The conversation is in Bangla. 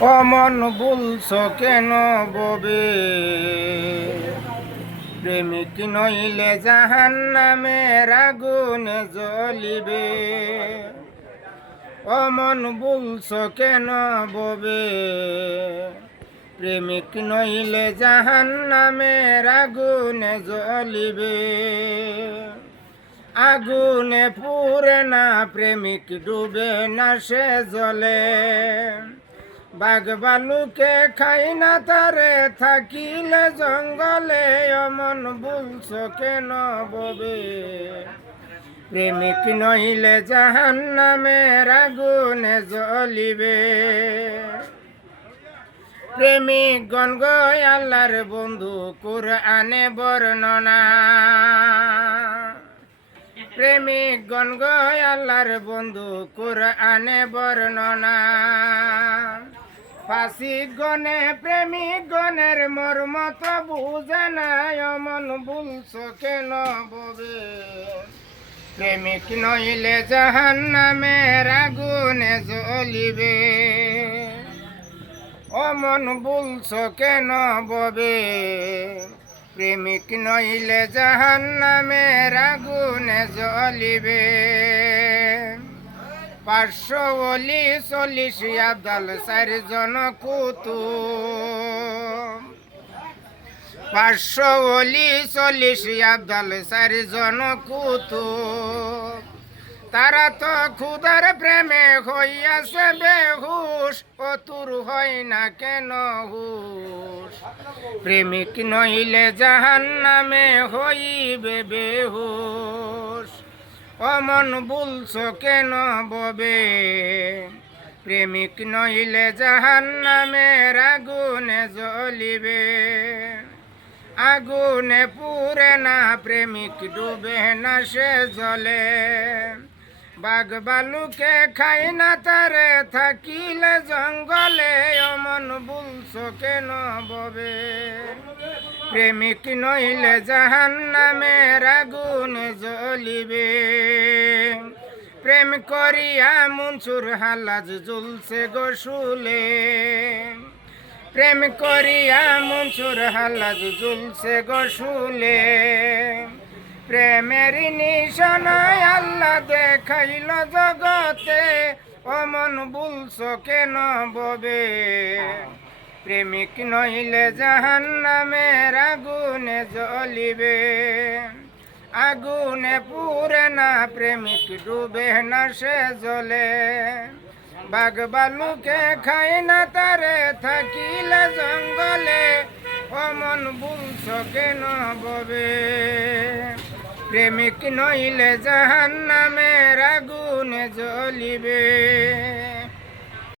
অমন বলছ কেন ববে? প্রেমিক নইলে জাহান নামে আগুনে জ্বলিবে। অমন বলছ কেন ববে? প্রেমিক নইলে জাহান নামে আগুনে জ্বলিবে। আগুনে পুরে না প্রেমিক ডুবে না সে জলে। বাঘ বালুকে খাই না তারে, থাকিলে জঙ্গলে অমন বলছ কেন ববে প্রেমিক নইলে জাহান নামে আগুনে জ্বলিবে। প্রেমিক গণ গয় আল্লাহর বন্ধু, কুরআনে বর্ণনা। প্রেমিক গণ গয় আল্লাহর বন্ধু, কুরআনে বর্ণনা। ফাঁসি গনে প্রেমিক গণের মর্মত বুঝে না অমন বলছ কেন ববে? প্রেমিক নইলে জাহান নামের আগুনে জ্বলিবে। অমন বলছ কেন ববে? প্রেমিক নইলে জাহান নামের আগুনে জ্বলিবে। পাঁচশো অলি, চল্লিশ আব্দাল চারজন কুতু পাঁচশো অলি, চল্লিশ আব্দাল চারজন কুতু তারা তো খুদার প্রেমে হইয়াছে বেহুশ, অতুর হয় না কেন হুশ? প্রেমিক নইলে জাহান নামে হইবে বেহুশ। অমন বলছ কেন ববে? প্রেমিক নইলে জাহান নামে আগুনে জ্বলিবে। আগুনে পুরে না, প্রেমিক ডুবে না সে জলে। বাঘ বালুকে খাই না তারে, থাকিলে জঙ্গলে। অমন বলছ কেন ববে? প্রেমিক নইলে জাহান নামে আগুন জ্বলিবে। প্রেম করিয়া মনসুর হালাজ জ্বলছে গোসুলে প্রেম করিয়া মনসুর হালাজ জ্বলছে গোসুলে প্রেমের নিশানায় আল্লাহ দেখাইল জগতে, অমন বলছ কেন ববে? প্রেমিক নইলে জাহান নামের আগুনে জ্বলিবে। আগুনে পুরে না প্রেমিক ডুবে না সে জলে বাঘ বালুকে খাই না তারে, থাকিলে জঙ্গলে। অমন বলছ কেন ববে? প্রেমিক নইলে জাহান নামের আগুনে জ্বলিবে।